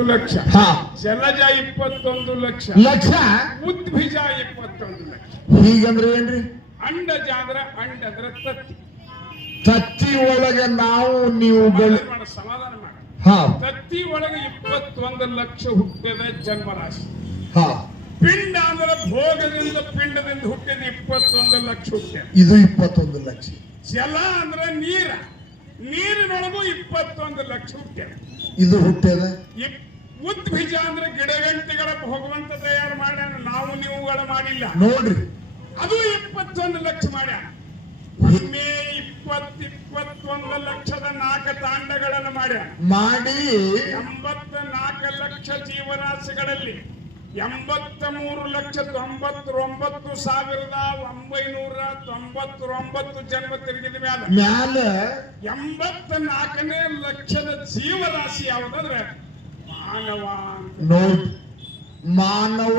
ಲಕ್ಷ, ಜಲಜ 21 ಲಕ್ಷ, ಉದ್ಭಿಜ 21 ಲಕ್ಷ. ಹೀಗಂದ್ರೆ ಏನ್ರಿ? ಅಂಡಜಾದ್ರ ತತ್ತಿ. ತತ್ತಿ ಒಳಗೆ ನಾವು ನೀವು ಸಮಾಧಾನ ಮಾಡ. ತತ್ತಿ ಒಳಗೆ 21 ಲಕ್ಷ ಹುಟ್ಟಿದ ಜನ್ಮರಾಶಿ. ಪಿಂಡ ಅಂದ್ರೆ ಭೋಗದಿಂದ ಪಿಂಡದಿಂದ ಹುಟ್ಟಿದ 21 ಲಕ್ಷ ಹುಟ್ಟ್ಯ. ಇದು 21 ಲಕ್ಷ. ಜಲ ಅಂದ್ರೆ ನೀರಿನೊಳಗೂ 21 ಲಕ್ಷ ಹುಟ್ಟ್ಯ. ಇದು ಹುಟ್ಟ್ಯದ. ಉದ್ಭಿಜ ಅಂದ್ರೆ ಗಿಡಗಂಟಿಗಳ ಭಗವಂತ ತಯಾರು ಮಾಡ್ಯಾನ, ನಾವು ನೀವುಗಳ ಮಾಡಿಲ್ಲ ನೋಡ್ರಿ. ಅದು 21 ಲಕ್ಷ ಮಾಡ್ಯಾನ. 21 ಲಕ್ಷದ 4 ತಾಂಡಗಳನ್ನು ಮಾಡ್ಯಾನ. ಮಾಡಿ 84 ಲಕ್ಷ ಜೀವರಾಶಿಗಳಲ್ಲಿ 83,99,999 ಜನ್ಮ ತಿರುಗಿದ ಮ್ಯಾಲ 84ನೇ ಲಕ್ಷದ ಜೀವರಾಶಿ ಯಾವುದಂದ್ರೆ ಮಾನವ. ನೋಡಿ, ಮಾನವ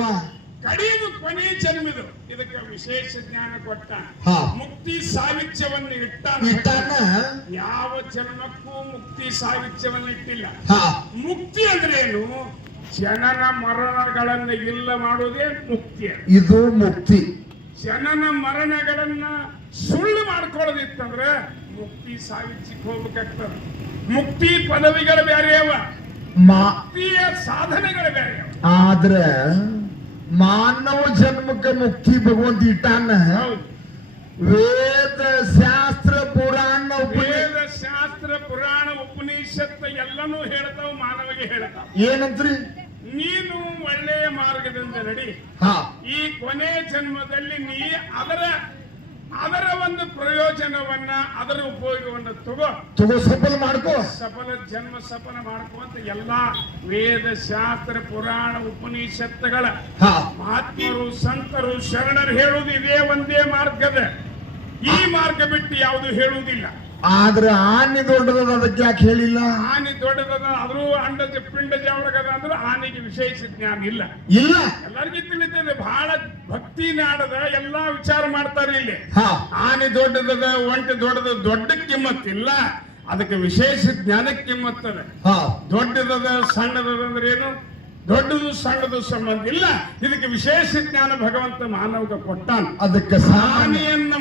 ಕಡಿದು ಕೊನೆ ಜನ್ಮಿದು. ಇದಕ್ಕೆ ವಿಶೇಷ ಜ್ಞಾನ ಕೊಟ್ಟ, ಮುಕ್ತಿ ಸಾಹಿತ್ಯವನ್ನು ಇಟ್ಟಾನ. ಯಾವ ಜನ್ಮಕ್ಕೂ ಮುಕ್ತಿ ಸಾಹಿತ್ಯವನ್ನು ಇಟ್ಟಿಲ್ಲ. ಮುಕ್ತಿ ಅಂದ್ರೆ ಏನು? ಜನನ ಮರಣಗಳನ್ನು ಇಲ್ಲ ಮಾಡುವುದೇ ಮುಕ್ತಿ. ಇದು ಮುಕ್ತಿ. ಜನನ ಮರಣಗಳನ್ನ ಸುಳ್ಳು ಮಾಡ್ಕೊಳ್ಳೋದಿತ್ತಂದ್ರೆ ಮುಕ್ತಿ ಸಾಹಿತ್ಯಕ್ಕೆ ಹೋಗ್ಬೇಕಾಗ್ತದೆ. ಮುಕ್ತಿ ಪದವಿಗಳು ಬೇರೆ ಅವ, ಮುಕ್ತಿಯ ಸಾಧನೆಗಳು ಬೇರೆ ಅವ. ಆದ್ರೆ ಮಾನವ ಜನ್ಮಕ್ಕೆ ಮುಕ್ತಿ ಭಗವಂತ ಇಟ್ಟಾನ. ವೇದ ಶಾಸ್ತ್ರ ಪುರಾಣ ಉಪನಿಷತ್ ಎಲ್ಲನೂ ಹೇಳ್ತಾವ, ಮಾನವಿಗೆ ಹೇಳ್ತಾವ. ಏನಂತ್ರಿ? ನೀನು ಒಳ್ಳೆಯ ಮಾರ್ಗದಿಂದ ನಡಿ. ಈ ಕೊನೆ ಜನ್ಮದಲ್ಲಿ ನೀ ಅದರ ಒಂದು ಪ್ರಯೋಜನವನ್ನ, ಅದರ ಉಪಯೋಗವನ್ನ ತಗೋ ಸಫಲ ಮಾಡ್ಕೋ, ಜನ್ಮ ಸಫಲ ಮಾಡ್ಕೋ ಅಂತ ಎಲ್ಲಾ ವೇದ ಶಾಸ್ತ್ರ ಪುರಾಣ ಉಪನಿಷತ್ತುಗಳ ಮಹಾತ್ಮರು ಸಂತರು ಶರಣರು ಹೇಳುವುದು ಇದೇ ಒಂದೇ ಮಾರ್ಗದ. ಈ ಮಾರ್ಗ ಬಿಟ್ಟು ಯಾವುದು ಹೇಳುವುದಿಲ್ಲ. ಆದ್ರೆ ಆನೆ ದೊಡ್ಡದ, ಅದಕ್ಕೆ ಯಾಕೆ ಹೇಳಿಲ್ಲ? ಆನೆ ದೊಡ್ಡದ, ಆದ್ರೂ ಅಂಡಜ ಪಿಂಡಜ ಒಳಗದ ಅಂದ್ರೆ ಆನೆಗೆ ವಿಶೇಷ ಜ್ಞಾನ ಇಲ್ಲ. ಎಲ್ಲರಿಗೂ ತಿಳಿತದೆ. ಬಹಳ ಭಕ್ತಿ ನಾಡದ ಎಲ್ಲಾ ವಿಚಾರ ಮಾಡ್ತಾರೆ ಇಲ್ಲಿ. ಆನೆ ದೊಡ್ಡದ, ಒಂಟೆ ದೊಡ್ಡದ, ದೊಡ್ಡ ಕಿಮ್ಮತ್ತಿಲ್ಲ. ಅದಕ್ಕೆ ವಿಶೇಷ ಜ್ಞಾನಕ್ಕೆ ಕಿಮ್ಮತ್ತದ. ದೊಡ್ಡದ ಸಣ್ಣದ ಅಂದ್ರೆ ಏನು? ದೊಡ್ಡದು ಸಣ್ಣದು ಸಂಬಂಧ ಇಲ್ಲ. ಇದಕ್ಕೆ ವಿಶೇಷ ಜ್ಞಾನ ಭಗವಂತ ಮಾನವಗೆ ಕೊಟ್ಟಾನ. ಅದಕ್ಕೆ ಆನೆಯನ್ನ